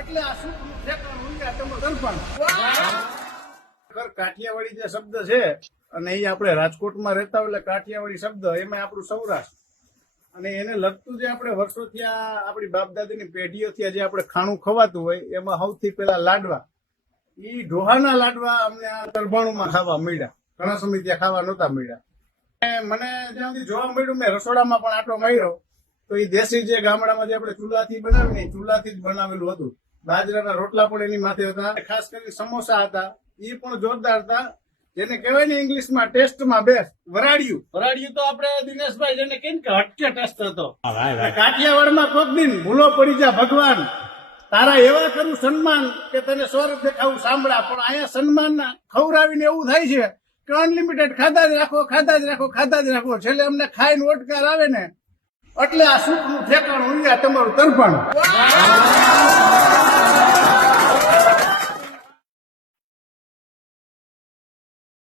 એટલે આ સુખનું ઠેકાણું ઊંઘ્યા તમારું તરફાણ. કાઠિયાવાડી જે શબ્દ છે અને એ આપણે રાજકોટમાં રહેતા હોય એટલે કાઠિયાવાડી શબ્દ એમાં આપણું સૌરાષ્ટ્ર અને એને લગતું જે આપણે વર્ષોથી આપણી બાપ દાદાની પેઢીઓથી જે આપણે ખાણું ખવાતું હોય એમાં સૌથી પેલા લાડવા, ઈ ઢોહાના લાડવા અમને આ તરભાણુમાં ખાવા મળ્યા. ઘણા સમય ત્યાં ખાવા નહોતા મળ્યા. મને જ્યાં સુધી જોવા મળ્યું, મેં રસોડામાં પણ આટો માર્યો તો એ દેશી જે ગામડામાં જે આપણે ચૂલાથી બનાવીને ચૂલાથી જ બનાવેલું હતું. બાજરાના રોટલા પણ એની માથે હતા. ખાસ કરીને સમોસા હતા, એ પણ જોરદાર હતા. જેને કહેવાય ને ઇંગ્લિશમાં ટેસ્ટમાં બેસ્ટ વરાડિયું. વરાડિયું તો આપણે દિનેશભાઈ જેને કહીએ કે હટકે ટેસ્ટ હતો. કાઠિયાવાડમાં કોક દિન ભૂલો પડી જા ભગવાન, તારા એવા કરું સન્માન કે તને સ્વર્ગ દેખાવું સાંભળા. પણ અહીંયા સન્માન ખવડાવીને એવું થાય છે કે અનલિમિટેડ ખાધા જ રાખો, ખાધા જ રાખો, ખાધા જ રાખો. છેલ્લે અમને ખાઈને ઓટકાર આવે ને એટલે આ સુખનું ઠેકાણું ઊંઘ્યા તમારું તરફાણું.